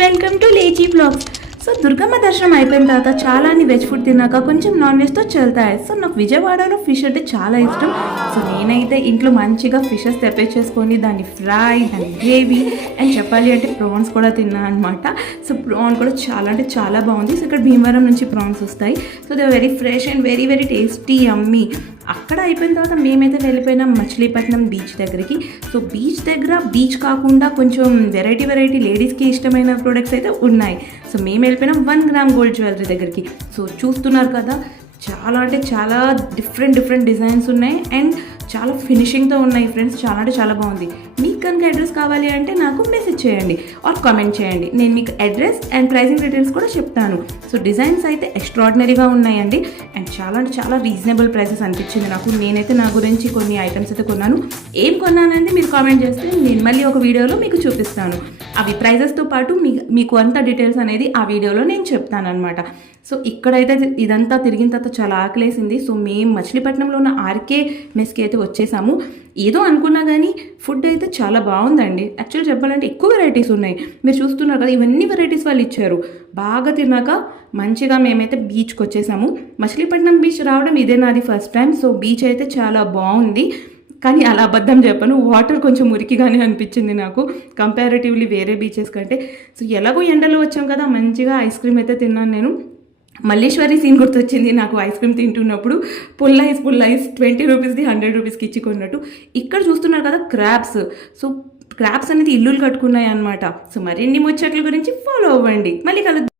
Welcome to lazy blogs. So Durgamma దర్శనం అయిపోయిన తర్వాత చాలా వెజ్ ఫుడ్ తిన్నాక కొంచెం నాన్ వెజ్తో చల్తాయి. సో నాకు విజయవాడలో ఫిష్ అంటే చాలా ఇష్టం. సో నేనైతే ఇంట్లో మంచిగా ఫిషెస్ తెప్పించేసుకొని దాన్ని ఫ్రై, దాని గ్రేవీ అండ్ చెప్పాలి అంటే ప్రాన్స్ కూడా తిన్నాను అనమాట. సో ప్రాన్ కూడా చాలా అంటే చాలా బాగుంది. సో ఇక్కడ భీమవరం నుంచి ప్రాన్స్ వస్తాయి. So they very fresh and very very tasty యమ్మీ. అక్కడ అయిపోయిన తర్వాత మేమైతే వెళ్ళిపోయినాం మచిలీపట్నం బీచ్ దగ్గరికి. సో బీచ్ దగ్గర బీచ్ కాకుండా కొంచెం వెరైటీ లేడీస్కి ఇష్టమైన ప్రోడక్ట్స్ అయితే ఉన్నాయి. సో మేము వెళ్ళిపోయినాం 1 గ్రామ్ గోల్డ్ జ్యువెలరీ దగ్గరికి. సో చూస్తున్నారు కదా, చాలా అంటే చాలా డిఫరెంట్ డిజైన్స్ ఉన్నాయి అండ్ చాలా ఫినిషింగ్తో ఉన్నాయి ఫ్రెండ్స్. చాలా అంటే చాలా బాగుంది. మీకు కనుక అడ్రస్ కావాలి అంటే నాకు మెసేజ్ చేయండి ఆర్ కామెంట్ చేయండి. నేను మీకు అడ్రస్ అండ్ ప్రైసింగ్ డీటెయిల్స్ కూడా చెప్తాను. సో డిజైన్స్ అయితే ఎక్స్ట్రాడినరీగా ఉన్నాయండి అండ్ చాలా అంటే చాలా రీజనబుల్ ప్రైసెస్ అనిపించింది నాకు. నేనైతే నా గురించి కొన్ని ఐటమ్స్ అయితే కొన్నాను. ఏం కొన్నానంటే మీరు కామెంట్ చేస్తే నేను మళ్ళీ ఒక వీడియోలో మీకు చూపిస్తాను. అవి ప్రైజెస్తో పాటు మీకు అంత డీటెయిల్స్ అనేది ఆ వీడియోలో నేను చెప్తాను అనమాట. సో ఇక్కడైతే ఇదంతా తిరిగిన తర్వాత చాలా ఆకలేసింది. సో మేము మచిలీపట్నంలో ఉన్న ఆర్కే మెస్కి అయితే వచ్చేసాము. ఏదో అనుకున్నా కానీ ఫుడ్ అయితే చాలా బాగుందండి. యాక్చువల్ చెప్పాలంటే ఎక్కువ వెరైటీస్ ఉన్నాయి. మీరు చూస్తున్నారు కదా, ఇవన్నీ వెరైటీస్ వాళ్ళు ఇచ్చారు. బాగా తిన్నాక మంచిగా మేమైతే బీచ్కి వచ్చేసాము. మచిలీపట్నం బీచ్ రావడం ఇదే నాది ఫస్ట్ టైం. సో బీచ్ అయితే చాలా బాగుంది. కానీ అలా అబద్ధం చెప్పను, వాటర్ కొంచెం మురికిగానే అనిపించింది నాకు కంపారిటివ్లీ వేరే బీచెస్ కంటే. సో ఎలాగో ఎండలో వచ్చాం కదా, మంచిగా ఐస్ క్రీమ్ అయితే తిన్నాను నేను. మల్లేశ్వరి సీన్ గుర్తొచ్చింది నాకు ఐస్ క్రీమ్ తింటున్నప్పుడు. పుల్ ఐస్ 20 రూపీస్ది 100 రూపీస్కి ఇచ్చి కొన్నట్టు. ఇక్కడ చూస్తున్నారు కదా క్రాబ్స్. సో క్రాబ్స్ అనేది ఇల్లులు కట్టుకున్నాయి అనమాట. సో మరిన్ని ముచ్చట్ల గురించి ఫాలో అవ్వండి. మళ్ళీ కలుద్దాం.